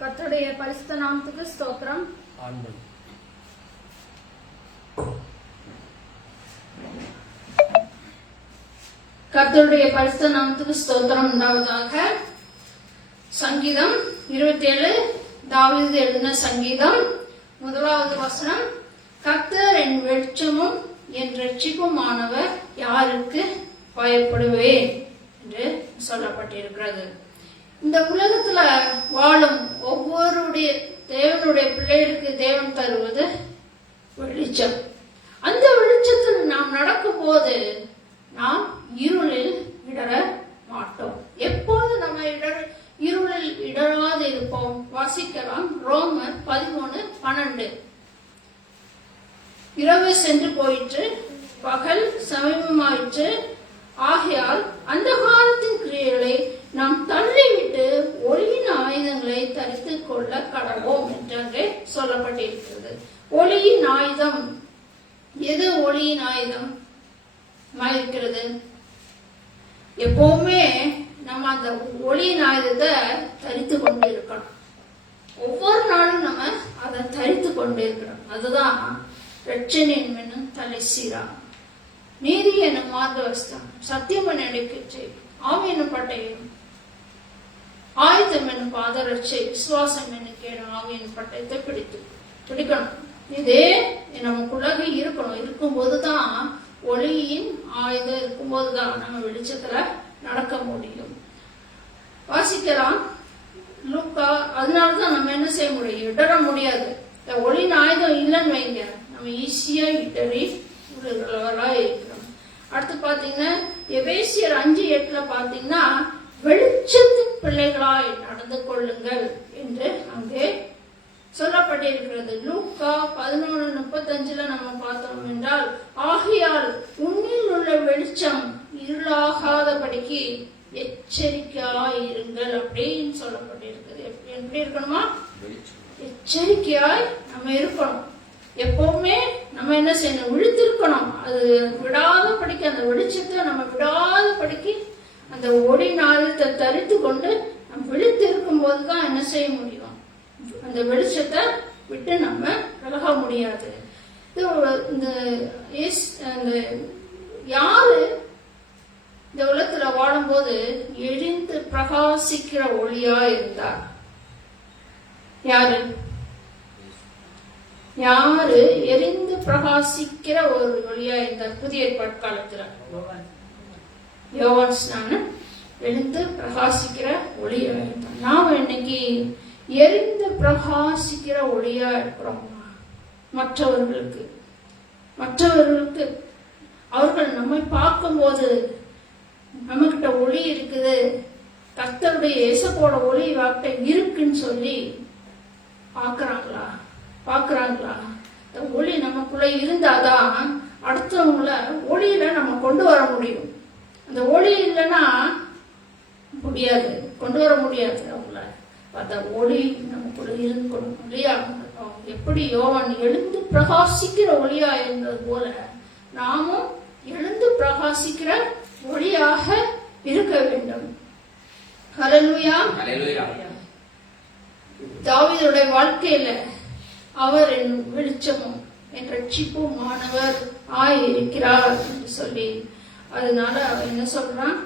கர்த்தருடைய பரிசுத்த நாமத்துக்கு ஸ்தோத்திரம். கர்த்தருடைய பரிசுத்த நாமத்துக்கு ஸ்தோத்திரம் உண்டாவதாக. சங்கீதம் 27 தாவீது எழுதின சங்கீதம். முதலாவது வசனம், கர்த்தர் என் வெளிச்சமும் என் இரட்சிப்புமானவர், யாருக்கு பயப்படுவேன் என்று சொல்லப்பட்டிருக்கிறது. இந்த உலகத்துல வாழும் ஒவ்வொருடைய தேவனுடைய பிள்ளைகளுக்கு தேவன் தருவது வெளிச்சம். அந்த வெளிச்சத்தில் நாம் நடக்கும் போது நாம் இருளில் இடர மாட்டோம். எப்போது நம்ம இருளில் இடராது இருப்போம்? வாசிக்கலாம். ரோமர் 13:12. இரவு சென்று போயிற்று, பகல் சமீபமாயிற்று, ஆகையால் அந்த காலத்தின் கிரியைகளை நாம் தள்ளிவிட்டு ஒளியின் ஆயுதங்களை தரித்துக் கொள்ள கடவோம் என்று சொல்லப்பட்டிருக்கிறது. ஒளியின் ஆயுதம் எது? ஒளியின் ஆயுதம் இருக்கிறது. எப்பவுமே நம்ம அந்த ஒளியின் ஆயுதத்தை தரித்து கொண்டு இருக்கணும். ஒவ்வொரு நாளும் நம்ம அதை தரித்து கொண்டு இருக்கிறோம். அதுதான் ரட்சணின் என்னும் தலை சீரா, நீதி என்னும் மார்க்கவஸ்தம், சத்தியம் என்னும் ஆவி என்னும் பட்டயம், ஆயுதம் என்னும் பாதரட்சை, விசுவாசம் என்னும் கேடும் ஆவி என்னும் பட்டயத்தை பிடிக்கணும். இதே நமக்குள்ளாக இருக்கணும். இருக்கும்போதுதான் ஒளியின் ஆயுதம் இருக்கும்போதுதான் நம்ம வெளிச்சத்துல நடக்க முடியும். வாசிக்கலாம் லூக்கா. அதனாலதான் நம்ம என்ன செய்ய முடியும்? இடர முடியாது. ஒளியின் ஆயுதம் இல்லைன்னு வைங்க, நம்ம ஈஸியா இடறி உள்ளவர்களா இருக்கிறோம். அடுத்து பாத்தீங்கன்னா எபேசியர் 5:8 பாத்தீங்கன்னா, வெளிச்சத்தின் பிள்ளைகளாய் நடந்து கொள்ளுங்கள் என்று அங்கே சொல்லப்பட்டிருக்கிறது. லூக்கா 11:35 நம்ம பார்த்தோம் என்றால், ஆகையால் உன்னில் உள்ள வெளிச்சம் இருளாகாதபடிக்கு எச்சரிக்கையாயிருங்கள் அப்படின்னு சொல்லப்பட்டிருக்கிறது. எப்படி இருக்கணுமா? எச்சரிக்கையாய் நம்ம இருக்கணும். எப்பவுமே நம்ம என்ன செய்யணும்? விழித்திருக்கணும். அது விடாத படிக்க, அந்த வெளிச்சத்தை நம்ம விடாத படிக்க, அந்த ஒளி நாளத்தை தரித்து கொண்டு நம்ம விழித்து இருக்கும் போதுதான் என்ன செய்ய முடியும்? அந்த வெளிச்சத்தை விட்டு நம்ம விலக முடியாது. இந்த யாரு இந்த உலகத்துல வாழும்போது எரிந்து பிரகாசிக்கிற ஒளியா இருந்தார்? யாரு எரிந்து பிரகாசிக்கிற ஒரு ஒளியா இருந்தார்? புதிய ஏற்பாட்டு காலத்துல யோவான் ஸ்நானன் எழுந்து பிரகாசிக்கிற ஒளியா இருந்தார். நாம இன்னைக்கு எரிந்து பிரகாசிக்கிற ஒளியா இருக்கிறோம். மற்றவர்களுக்கு அவர்கள் நம்மை பார்க்கும்போது நம்மகிட்ட ஒளி இருக்குது, கர்த்தருடைய இயேசுவோட ஒளி வார்த்தை இருக்குன்னு சொல்லி பாக்குறாங்களா? இந்த ஒளி நமக்குள்ள இருந்தாதான் அடுத்தவங்கள ஒளியில நம்ம கொண்டு வர முடியும். அந்த ஒளி இல்லைன்னா முடியாது, கொண்டு வர முடியாது. அவங்கள அந்த ஒளி நமக்குள்ள இருக்கணும் இல்லையா? எப்படி யோவான் எழுந்து பிரகாசிக்கிற ஒளியா இருந்தது போல நாமும் எழுந்து பிரகாசிக்கிற ஒளியாக இருக்க வேண்டும். ஹல்லேலூயா. தாவீதுடைய வாழ்க்கையில அவர் என் வெளிச்சமும் என் இரட்சிப்புமானவர் ஆயிருக்கிறார் என்று சொல்லி, அதனால அவர் என்ன சொல்றான்?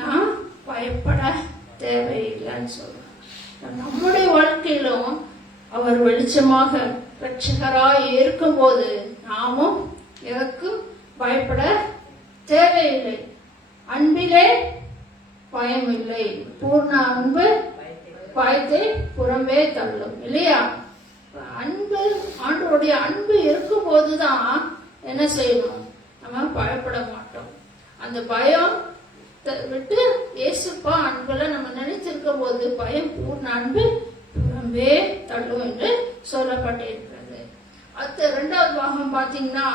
நான் பயப்பட தேவையில்லைன்னு சொல்றான். நம்முடைய வாழ்க்கையிலும் அவர் வெளிச்சமாக இரட்சகராய் இருக்கும் போது நாமும் எதற்கும் பயப்பட தேவையில்லை. அன்பிலே பயம் இல்லை, பூர்ண அன்பு பயத்தை புறம்பே தள்ளும் இல்லையா? அன்பு, ஆண்டவருடைய அன்பு இருக்கும் போதுதான் என்ன செய்யணும்? நம்ம பயப்பட மாட்டோம். அந்த பயம் விட்டு இயேசுப்பா அன்புல நம்ம நினைச்சிருக்கும் போது பயம் பூர்ண அன்பு புறம்பே தள்ளும் என்று சொல்லப்பட்டிருக்கிறது. அடுத்த 2வது பாகம் பாத்தீங்கன்னா,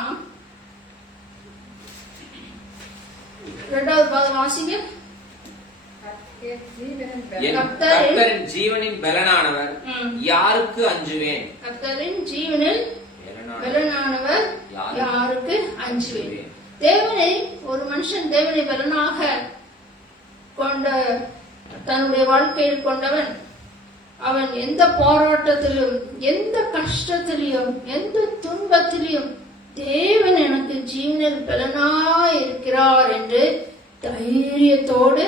2வது பாகம் வாசிங்க. கர்த்தரின் ஜீவனின் பலனானவர், யாருக்கு அஞ்சுவேன்? கர்த்தரின் ஜீவனில் பலனானவர், யாருக்கு அஞ்சுவேன்? தேவனை, ஒரு மனுஷன் தேவனை பலனாக கொண்ட தன்னுடைய வாழ்க்கையில் கொண்டவன் அவன் எந்த போராட்டத்திலும், எந்த கஷ்டத்திலையும், எந்த துன்பத்திலையும் தேவன் எனக்கு ஜீவனில் பலனாய் இருக்கிறார் என்று தைரியத்தோடு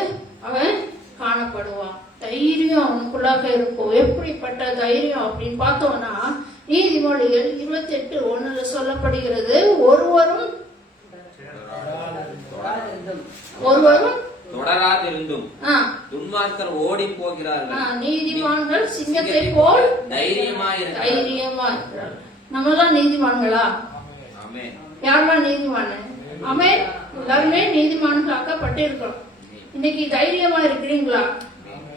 அவன் காணப்படுவான். தைரியம் அவனுக்குள்ளாக இருக்கும். எப்படிப்பட்ட தைரியம் அப்படின்னு பார்த்தோம்னா, நீதிமொழிகள் 28:1 சொல்லப்படுகிறது, ஒருவரும் தொடராதிருந்தும் துன்மார்க்கர் ஓடி போகிறார்கள், நீதிமான்கள் சிங்கத்தை போல் தைரியமாயிருக்கிறார்கள். நம்மளாம் நீதிமான்களா? யாரெல்லாம் நீதிமான? ஆமென். எல்லாருமே நீதிமான்களாக்கப்பட்டு இருக்கிறோம். இன்னைக்கு தைரியமா இருக்கிறீங்களா?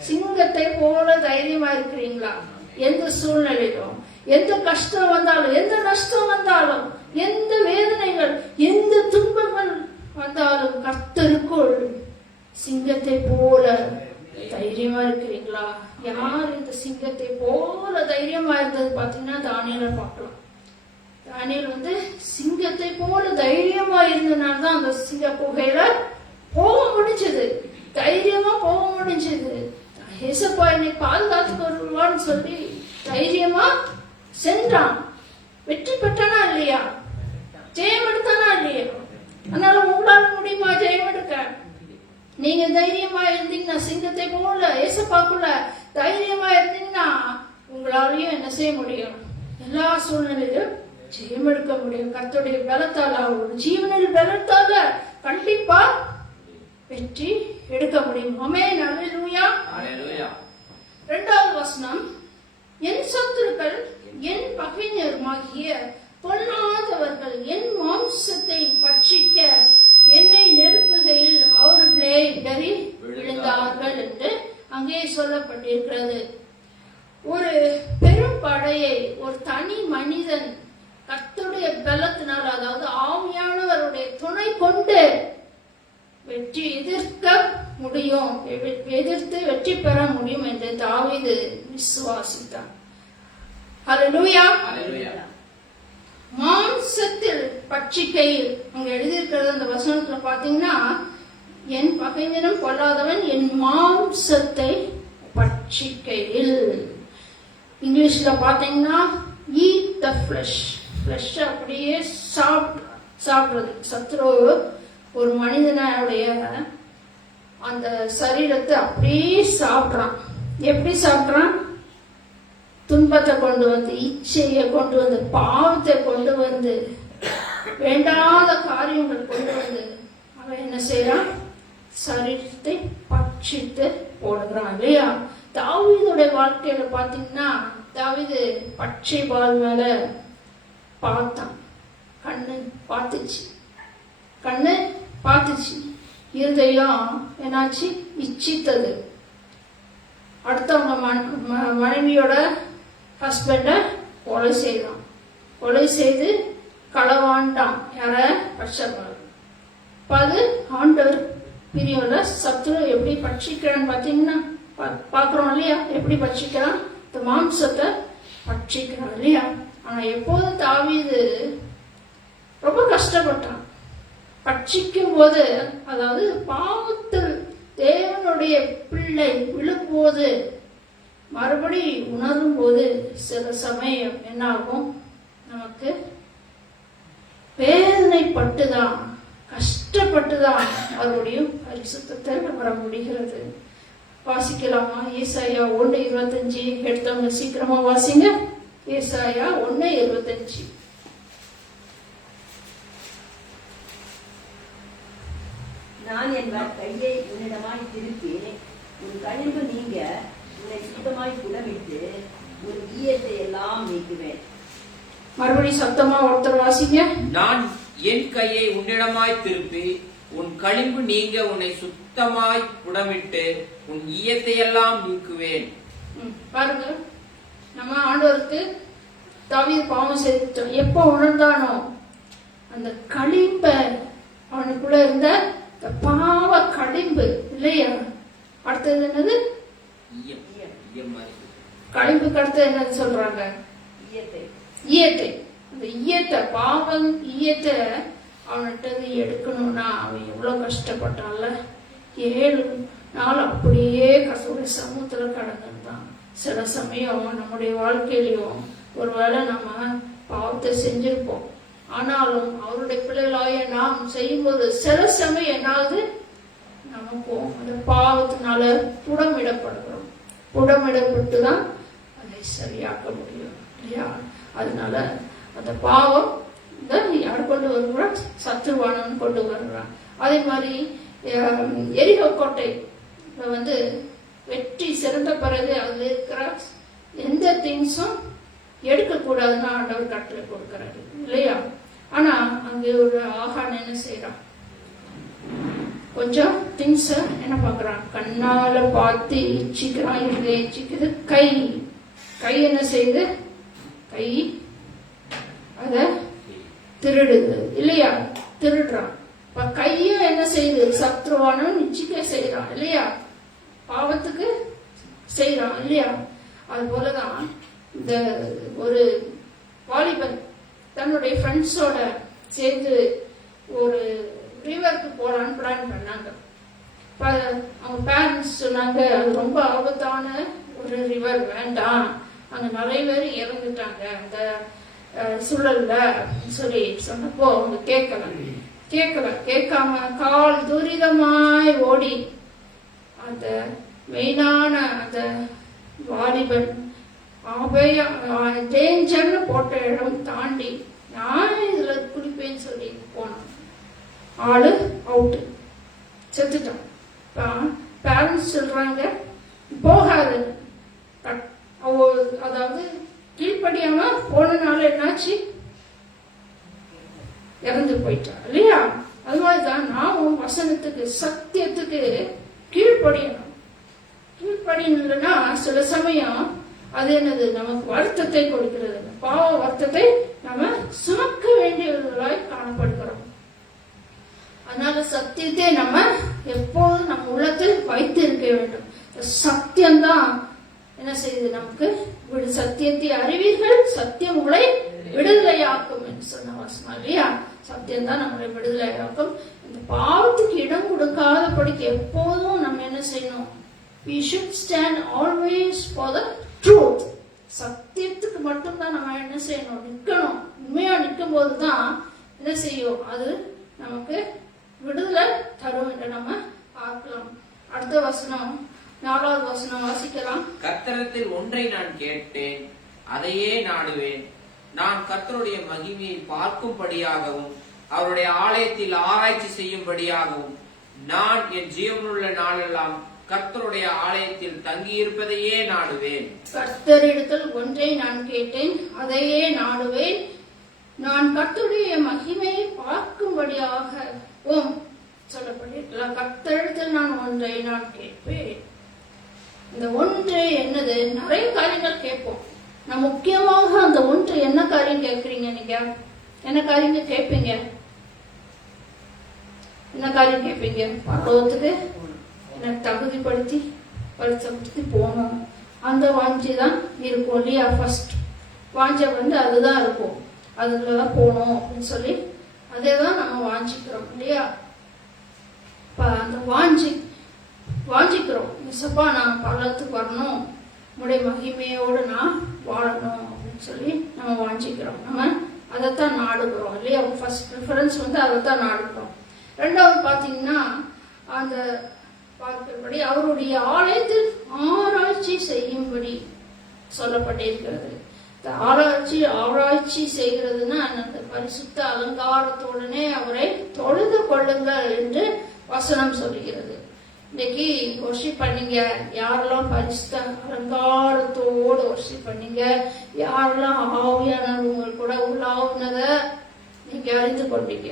சிங்கத்தை போல தைரியமா இருக்கிறீங்களா? எந்த சூழ்நிலையிலும், எந்த கஷ்டம் வந்தாலும், எந்த நஷ்டம் வந்தாலும், எந்த வேதனைகள், எந்த துன்பங்கள் வந்தாலும் கர்த்தருக்குள் சிங்கத்தை போல தைரியமா இருக்கிறீங்களா? யார் இந்த சிங்கத்தை போல தைரியமா இருந்தது பாத்தீங்கன்னா தானியேலை பார்க்கலாம். தானியேல் சிங்கத்தை போல தைரியமா இருந்தனால்தான் அந்த சிங்க குகையில போக முடிஞ்சது, தைரியமா போக முடிஞ்சது. ஏசப்பா என்னை பாதுகாத்துக்கு வருவான்னு சொல்லி தைரியமா சென்றான். வெற்றி பெற்றானா இல்லையா? ஜெயம் எடுத்தானா இல்லையா? அதனால உங்களால முடியுமா ஜெயம் எடுக்க? நீங்க தைரியமா இருந்தீங்கன்னா, சிங்கத்தை போல ஏசப்பாக்குள்ள தைரியமா இருந்தீங்கன்னா, உங்களாலையும் என்ன செய்ய முடியும்? எல்லா சூழ்நிலையிலும் ஜெயம் எடுக்க முடியும். கர்த்தருடைய பலத்தால, ஜீவனில் பலத்தால கண்டிப்பா வெற்றி எடுக்க முடியும். ஆமென். அல்லேலூயா. இரண்டாவது வசனம், என் சத்துருக்கள் என் பகைஞருமாகிய பொல்லாதவர்கள் என் மாம்சத்தை பட்சிக்க என்னை நெருக்குகையில் அவர்களே இடறி விழுந்தார்கள் என்று அங்கே சொல்லப்பட்டிருக்கிறது. ஒரு பெரும் படையை ஒரு தனி மனிதன் கர்த்தருடைய பலத்தினால், அதாவது ஆவியானவருடைய துணை கொண்டு வெற்றி எதிர்க்க முடியும், எதிர்த்து வெற்றி பெற முடியும் என்று தாவீது விசுவாசித்தான். ஹல்லேலூயா. மாம்சத்தில் பட்சிக்கையில் அங்க எழுதியிருக்கிறது அந்த வசனத்துல பாத்தீங்கன்னா, என் பகைஞனும் கொல்லாதவன் என் மாம்சத்தை பட்சிக்கையில். இங்கிலீஷ்ல பாத்தீங்கன்னா eat the flesh, flesh அப்படியே சாப்பிடுறது. சத்ரு ஒரு மனிதனுடைய அந்த சரீரத்தை அப்படியே சாப்பிட்றான். எப்படி சாப்பிட்றான்? துன்பத்தை கொண்டு வந்து, இச்சையை கொண்டு வந்து, பாவத்தை கொண்டு வந்து, வேண்டாத காரியங்கள் கொண்டு வந்து அவன் என்ன செய்யறான்? சரீரத்தை பட்சித்து போடுகிறான் இல்லையா? தாவீதுடைய வாழ்க்கையில பாத்தீங்கன்னா, தாவீது பச்சை பால் மேல பார்த்தான். கண்ணு பார்த்துச்சு, இருதயம் என்னாச்சு? இச்சித்தது. அடுத்தவங்க மனைவியோட ஹஸ்பண்ட கொலை செய்து களவாண்டான். யார? பட்சபால். அது ஆண்டவர் பிரியம்ல. சத்துரு எப்படி பட்சிக்கிறான்னு பாத்தீங்கன்னா பாக்குறோம் இல்லையா? எப்படி பட்சிக்கிறான்? இந்த மாம்சத்தை பட்சிக்கிறான் இல்லையா? ஆனா எப்போது தாவீது ரொம்ப கஷ்டப்பட்டான். பட்சிக்கும் போது, அதாவது பாவத்தில் தேவனுடைய பிள்ளை விழும்போது, மறுபடி உணரும் போது சில சமயம் என்ன ஆகும்? நமக்கு வேதனைப்பட்டுதான், கஷ்டப்பட்டுதான் மறுபடியும் பரிசுத்தத்தை வர முடிகிறது. வாசிக்கலாமா? ஏசாயா 1:25 எடுத்தவங்க சீக்கிரமா வாசிங்க. ஏசாயா 1:25. நான் என் கையை உன்னிடமாய் திருப்பி உன் கழிவு நீங்க உன்னை சுத்தமாய் குணமிட்டு உன் ஈயத்தை எல்லாம் நீக்குவேன். மறுபடியும் சத்தமா ஒருத்தர் வாசிங்க. நான் என் கையை உன்னிடமாய் திருப்பி உன் கழிவு நீங்க உன்னை சுத்தமாய் குணமிட்டு உன் ஈயத்தை எல்லாம் நீக்குவேன். பாருங்க, நம்ம ஆண்டவருக்கு தாவீது பாவம் செய்துட்டோம். எப்ப உணர்ந்தானோ அந்த களிம்ப, அவனுக்குள்ள இருந்த பாவ களிம்பு இல்லையா? அடுத்தது என்னது? களிம்புக்கு அடுத்தது என்னது சொல்றாங்க? ஈயத்தை. அந்த ஈயத்தை, பாவம் ஈயத்தை அவன்கிட்ட எடுக்கணும்னா அவன் எவ்வளவு கஷ்டப்பட்டான்ல. 7 நாள் அப்படியே கசூரி சமூகத்துல கடந்தான். சில சமயம் நம்முடைய வாழ்க்கையிலையும் ஒருவேளை நம்ம பாவத்தை செஞ்சிருப்போம். ஆனாலும் அவருடைய பிள்ளைகளாய நாம் செய்யும்போது சில சமயம் என்னாவது நமக்கும் அந்த பாவத்தினால புடமிடப்படுகிறோம். புடமிடப்பட்டுதான் அதை சரியாக்க முடியும் இல்லையா? அதனால அந்த பாவம் யார் கொண்டு வருகிறான்? சத்துருவானவன் கொண்டு வருகிறான். அதே மாதிரி எரிகோ கோட்டை வெற்றி சிறந்த பிறகு அதுல இருக்கிற எந்த திங்ஸும் எடுக்கக்கூடாதுன்னு ஆண்டவர் கட்டளை கொடுக்கிறாரு இல்லையா? ஆனா அங்க ஒரு ஆகான் என்ன செய்யறான்? கொஞ்சம் திங்ஸ் என்ன பாக்குறான்? கண்ணால பார்த்து இச்சிக்கிறான். இச்சிக்குது கை. கை என்ன செய்யுது? கை அத திருடுது இல்லையா? திருடுறான். இப்ப கையும் என்ன செய்யுது? சத்ருவானும் நிச்சயிக்க செய்யறான் இல்லையா? பாவத்துக்கு செய்யறான் இல்லையா? அது போலதான் இந்த ஒரு வாலிபன் தன்னுடைய ஃப்ரெண்ட்ஸோட சேர்ந்து ஒரு ரிவருக்கு போலான்னு பிளான் பண்ணாங்க. அவங்க பேரண்ட்ஸ் சொன்னாங்க அது ரொம்ப ஆபத்தான ஒரு ரிவர், வேண்டாம், அங்க நிறைய பேர் இறந்துட்டாங்க அந்த சூழல்ல சொல்லி சொன்னப்போ அவங்க கேட்காம கால் துரிதமாய் ஓடி அந்த மெயினான அந்த வாலிபன் டேஞ்சர்னு போட்ட இடம் தாண்டி நான் இதுல குளிப்பேன்னு சொல்லி போனான். ஆளு அவுட்டு, செத்துட்டான். பேரண்ட்ஸ் சொல்றாங்க போகாது. அதாவது கீழ்படியாம போனனால என்னாச்சு? இறந்து போயிட்டா இல்லையா? அது மாதிரிதான் நாமும் வசனத்துக்கு சத்தியத்துக்கு கீழ்படியணும். கீழ்படினா சில சமயம் அது என்னது? நமக்கு வருத்தத்தை கொடுக்கிறது. பாவ வருத்தத்தை நம்ம சுமக்க வேண்டியவர்களாய் காணப்படுகிறோம். அதனால சத்தியத்தை நம்ம எப்போதும் நம்ம உள்ளத்தில் வைத்து இருக்க வேண்டும். சத்தியம்தான் என்ன செய்யுது? நமக்கு சத்தியத்தை அறிவீர்கள், சத்தியம் உங்களை விடுதலையாக்கும் என்று சொன்ன வசனம் இல்லையா? சத்தியம் தான் நம்மளை விடுதலையாக்கும். இந்த பாவத்துக்கு இடம் கொடுக்காதபடிக்கு எப்போதும் நம்ம என்ன செய்யணும்? We should stand always for the truth. சத்தியத்துக்கு மட்டும்தான் நம்ம என்ன செய்யணும்? நிக்கணும். உண்மையா நிற்கும் போதுதான் என்ன செய்யும்? அது நமக்கு விடுதலை தரும் என்று நம்ம பார்க்கலாம். அடுத்த வசனம் 4வது வசனம் வாசிக்கலாம். கர்த்தரிடத்தில் ஒன்றை நான் கேட்டேன், அதையே நாடுவேன். நான் கர்த்தருடைய மகிமையை பார்க்கும்படியாகவும் அவருடைய ஆலயத்தில் ஆராய்ச்சி செய்யும்படியாகவும் நான் என் ஜீவனுள்ள நாளெல்லாம் கர்த்தருடைய ஆலயத்தில் தங்கியிருப்பதையே நாடுவேன். கர்த்தரிடத்தில் ஒன்றை நான் கேட்டேன், அதையே நாடுவேன். நான் கர்த்தருடைய மகிமையை பார்க்கும்படியாகவும் சொல்லப்பட்டிருக்கலாம். கர்த்தரிடத்தில் நான் ஒன்றை நான் கேட்பேன். இந்த ஒன்று என்னது? நிறைய காரியங்கள் கேட்போம். நான் முக்கியமாக அந்த ஒன்று என்ன காரியம் கேட்கறீங்க? நீங்க என்ன காரியம் கேட்பீங்க? என்ன காரியம் கேட்பீங்க? பரலோகத்துக்கு எனக்கு தகுதிப்படுத்தி பரிசுத்தத்துக்கு போகணும். அந்த வாஞ்சி தான் இருக்கும் இல்லையா? ஃபர்ஸ்ட் வாஞ்சை அதுதான் இருக்கும். அதுலதான் போகணும் அப்படின்னு சொல்லி அதே தான் நம்ம வாஞ்சிக்கிறோம் இல்லையா? அந்த வாஞ்சிக்கிறோம். மிஸ்ஸப்பா நான் பரலோகத்துக்கு வரணும், உடைய மகிமையோடு நான் வாழணும் அப்படின்னு சொல்லி நம்ம வாஞ்சிக்கிறோம். நம்ம அதைத்தான் நாடுகிறோம் இல்லையா? ஃபர்ஸ்ட் ப்ரிஃபரன்ஸ் அதைத்தான் நாடுகிறோம். ரெண்டாவது பாத்தீங்கன்னா அந்த பார்க்கிறபடி அவருடைய ஆலயத்தில் ஆராய்ச்சி செய்யும்படி சொல்லப்பட்டிருக்கிறது. ஆராய்ச்சி செய்கிறதுனா அந்த பரிசுத்த அலங்காரத்துடனே அவரை தொழுது கொள்ளுங்கள் என்று வசனம் சொல்லுகிறது. இன்னைக்கு வர்ஷிப் பண்ணீங்க, யாரெல்லாம் பரிசுத்த அலங்காரத்தோடு வர்ஷிப் பண்ணீங்க, யாரெல்லாம் ஆவியானவங்க கூட உள்ளாவுனத நீங்க அறிந்து கொண்டீங்க,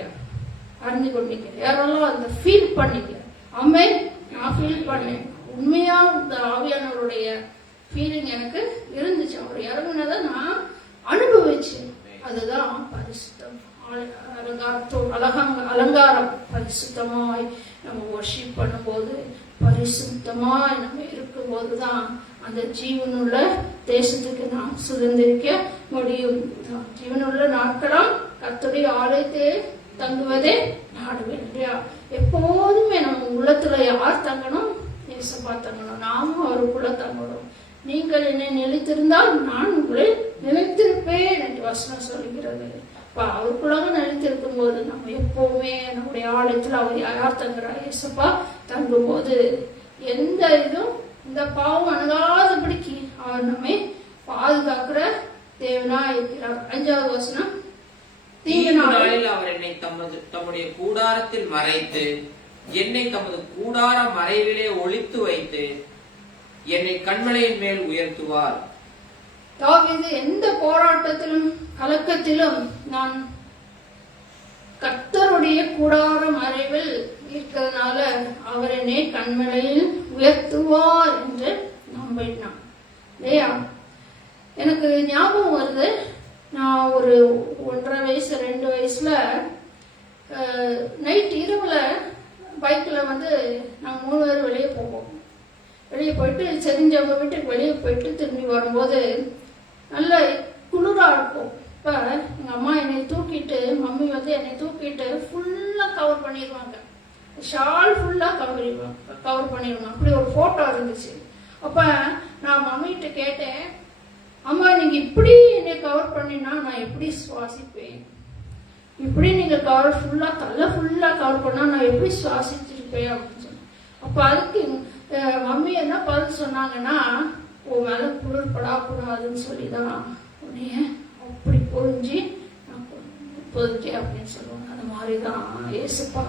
யாரெல்லாம் அந்த ஃபீல் பண்ணீங்க. அம்மே நான் ஃபீல் பண்ணேன், உண்மையா இந்த ஆவியானவருடைய ஃபீலிங் எனக்கு இருந்துச்சு, அவர் இறங்குனதை நான் அனுபவிச்சேன். அதுதான் பரிசுத்தம். அலங்காரம் பரிசுத்தமாய் நம்ம வர்ஷிப் பண்ணும்போது, பரிசுத்தமாய் நம்ம இருக்கும் போதுதான் அந்த ஜீவனுள்ள தேசத்துக்கு நாம் சுதந்திரிக்க முடியும். ஜீவனுள்ள நாட்களாம் கர்த்தருடைய ஆலயத்தை தங்குவதே நாடுவேன் இல்லையா? எப்போதுமே நம்ம உள்ளத்துல யார் தங்கணும்? இயேசுவா தங்கணும். நாமும் அவருக்குள்ள தங்கணும். நீங்கள் என்னை நிலைத்திருந்தால் நான் உங்களை நிலைத்திருப்பேன் என்று வசனம் சொல்கிறது. அவருக்குள்ளாக நிலைத்திருக்கும் போது நம்ம எப்பவுமே நம்முடைய ஆலயத்தில் அவர் யார் தங்குறார்? இயேசப்பா தங்கும் போது எந்த இதுவும் இந்த பாவம் அணுகாதபடிக்கு அவர் நம்மை பாதுகாக்கிற தேவனா இருக்கிறார். 5வது வசனம், தீங்கு நாளில் அவர் என்னை தம்முடைய கூடாரத்தில் மறைத்து என்னை தமது கூடார மறைவிலே ஒளித்து வைத்து என்னை கண்மலையின் மேல் உயர்த்துவார். தாவீது எந்த போராட்டத்திலும் கலக்கத்திலும் நான் கர்த்தருடைய கூடார மறைவில் இருக்கிறதுனால அவர் என்னை கண்மலையில் உயர்த்துவார் என்று நம்பினான். இல்லையா? எனக்கு ஞாபகம் வருது, நான் ஒரு 1.5 வயசு 2 வயசுல நைட் இரவுல பைக்கில் நாங்கள் 3 பேர் வெளியே போவோம். வெளியே போயிட்டு செறிஞ்சவங்க வீட்டுக்கு வெளியே போயிட்டு திரும்பி வரும்போது நல்ல குளிரா இருக்கும். இப்போ எங்கள் அம்மா என்னை தூக்கிட்டு, மம்மி என்னை தூக்கிட்டு ஃபுல்லாக கவர் பண்ணிடுவாங்க, ஷால் ஃபுல்லாக கவர் பண்ணிடுவாங்க. அப்படி ஒரு ஃபோட்டோ இருந்துச்சு. அப்போ நான் மம்மிகிட்ட கேட்டேன், அம்மா நீங்கள் இப்படி என்னை கவர் பண்ணினா நான் எப்படி சுவாசிப்பேன்? இப்படி நீங்கள் கவர் ஃபுல்லாக தலை ஃபுல்லாக கவர் பண்ணால் நான் எப்படி சுவாசிச்சிருப்பேன் அப்படின்னு சொன்னேன். அப்போ அதுக்கு மம்மி என்ன பதில் சொன்னாங்கன்னா, உன் மேலே குளிர்படக்கூடாதுன்னு சொல்லி தான் உன்னைய அப்படி பொழிஞ்சு நான் பொதிக்கேன் அப்படின்னு சொல்லுவாங்க. அந்த மாதிரி தான் ஏசப்பா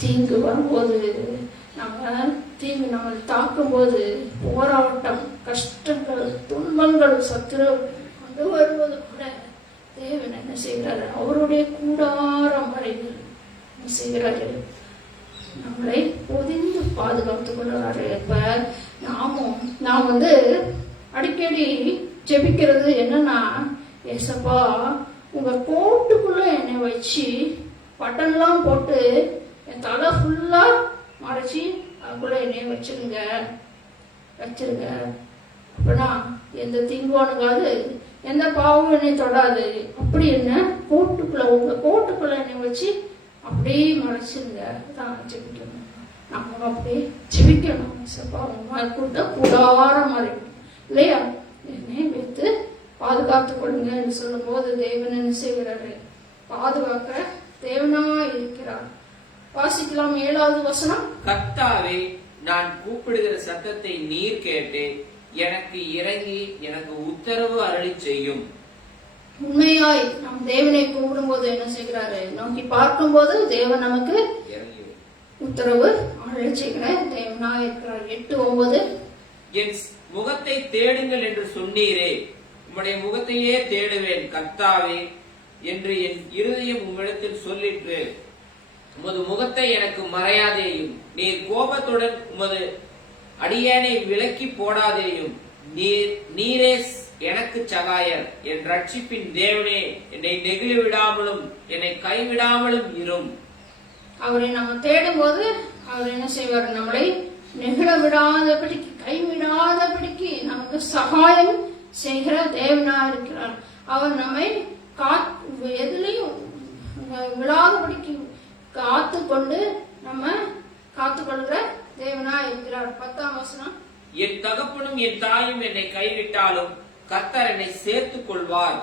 தீங்கு வரும்போது, தீங்கு நம்மளை தாக்கும்போது, போராட்டம், கஷ்டங்கள், துன்பங்கள், சத்துரு கொண்டு வருவது கூட தேவன் என்ன செய்கிறாரு? அவருடைய கூடார மறைவில் என்ன செய்கிறாரு? நம்மளை பொதிந்து பாதுகாத்துக் கொள்கிறாரு. இப்ப நாம் அடிக்கடி ஜெபிக்கிறது என்னன்னா, ஏசப்பா உங்க கோட்டுக்குள்ள என்னை வச்சு பட்டன்லாம் போட்டு என் தலை ஃபுல்லா மறைச்சி அதுக்குள்ள என்னை வச்சிருங்க. அப்படின்னா எந்த தீங்குவானுக்காது, எந்த பாவம் என்னை தொடாது. அப்படி என்ன கோட்டுக்குள்ள, உங்க கோட்டுக்குள்ள என்னை வச்சு அப்படியே மறைச்சிருங்க தான் ஜெபிக்கணும். நம்ம அப்படியே ஜெபிக்கணும். ஏசப்பா உங்க கூடார மறைக்கணும் இல்லையா? என்னை வைத்து பாதுகாத்துக் கொள்ளுங்கன்னு சொல்லும் போது தேவன் என்ன செய்கிறாரு? பாதுகாக்க தேவனா இருக்கிறார். வாசிக்கலாம் 7வது வசனம். கர்த்தாவே, நான் கூப்பிடுகிற சத்தத்தை நீர் கேட்டு எனக்கு இறங்கி எனக்கு உத்தரவு அருளி செய்யும். உண்மையாய் நம் தேவனை கூப்பிடும் போது என்ன செய்கிறாரு? நோக்கி பார்க்கும் போது தேவன் நமக்கு உத்தரவு அருளி செய்கிற தேவனா இருக்கிறார். 8:9. என் முகத்தை தேடுங்கள் என்று சொன்னீரே, உம்முடைய முகத்தையே தேடுவேன் கர்த்தாவே என்று என் இருதயம் உம்மிடத்தில் சொல்லிற்று. உமது முகத்தை எனக்கு மறையாதேயும், நீர் கோபத்துடன் உமது அடியேனை விலக்கி போடாதேயும். நீரே எனக்கு சகாயர், என் ரட்சிப்பின் தேவனே, என்னை நெகிழ விடாமலும் என்னை கைவிடாமலும் இரும். அவரை நம்ம தேடும் போது அவர் என்ன செய்வார்? நம்மளை நெகிழ விடாதபடிக்கு, கைவிடாதபடிக்கு நமக்கு சகாயம் செய்கிற தேவனா இருக்கிறார். அவர் நம்மை எதுலையும் விடாதபடிக்கு காத்து கொண்டு நம்ம காத்துக்கொள்கிற தேவனா இருக்கிறார். 10ஆம் வசனம். என் தகப்பனும் என் தாயும் என்னை கைவிட்டாலும் கர்த்தர் என்னை சேர்த்துக் கொள்வார்.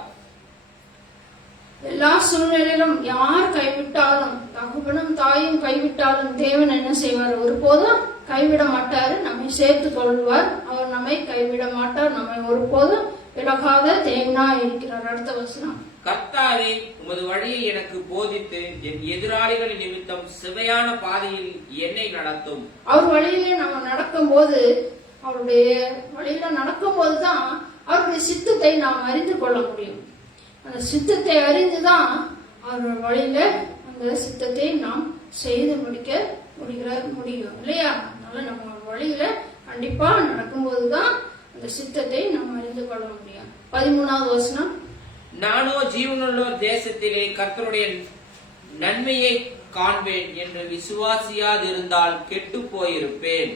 எல்லா சூழ்நிலையிலும் யார் கைவிட்டாலும், தகப்பனும் தாயும் கைவிட்டாலும் தேவன் என்ன செய்வார்? ஒருபோதும் கைவிட மாட்டாரு, நம்மை சேர்த்துக் கொள்வார். அவர் நம்மை கைவிட மாட்டார், நம்மை ஒருபோதும் விலகாத தேவனா இருக்கிறார். அடுத்த வசனம். கர்த்தாவே, உமது வழியை எனக்கு போதித்து என் எதிராளிகளின் நிமித்தம் சிவையான பாதையில் என்னை நடத்தும். அவர் வழியிலே நம்ம நடக்கும் போது, அவருடைய வழியில நடக்கும் போதுதான் அவருடைய சித்தத்தை நாம் அறிந்து கொள்ள முடியும். அந்த சித்தத்தை அறிந்துதான் அவருடைய வழியில அந்த சித்தத்தை நாம் செய்து முடியும் இல்லையா? அதனால நம்ம வழியில கண்டிப்பா நடக்கும்போதுதான் அந்த சித்தத்தை நாம் அறிந்து கொள்ள முடியும். 13வது வசனம். நானோ ஜீவனுள்ளோர் தேசத்திலே கர்த்தருடைய நன்மையை காண்பேன் என்று விசுவாசியாதிருந்தால் கெட்டு போயிருப்பேன்.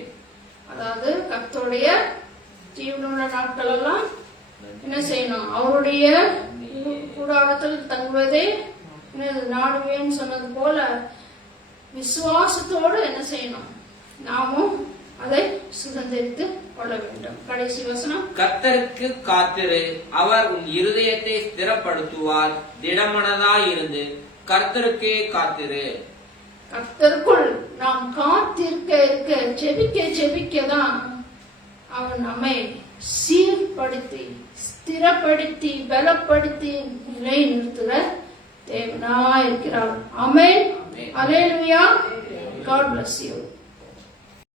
அதாவது கர்த்தருடைய ஜீவனுள்ள நாட்கள் எல்லாம் என்ன செய்யணும்? அவருடைய கூடாரத்தில் தங்குவதே நாடுவேன்னு சொன்னது போல விசுவாசத்தோடு என்ன செய்யணும்? நாமும் அதை சுதந்திரித்து கொள்ள வேண்டும். கடைசி வசனம், கர்த்தருக்கு காத்திரு, அவர் உன் இருதயத்தை ஸ்திரப்படுத்துவார். திடமனதாயிருந்து கர்த்தருக்கே காத்திரு. கர்த்தருக்குள் நாம் காத்திருக்க இருக்க, ஜெபிக்கதான் அவன் நம்மை சீர்படுத்தி, ஸ்திரப்படுத்தி, பலப்படுத்தி நிலைநிறுத்துகிற தேவனாய் இருக்கிறார். ஆமென். அல்லேலூயா. God bless you.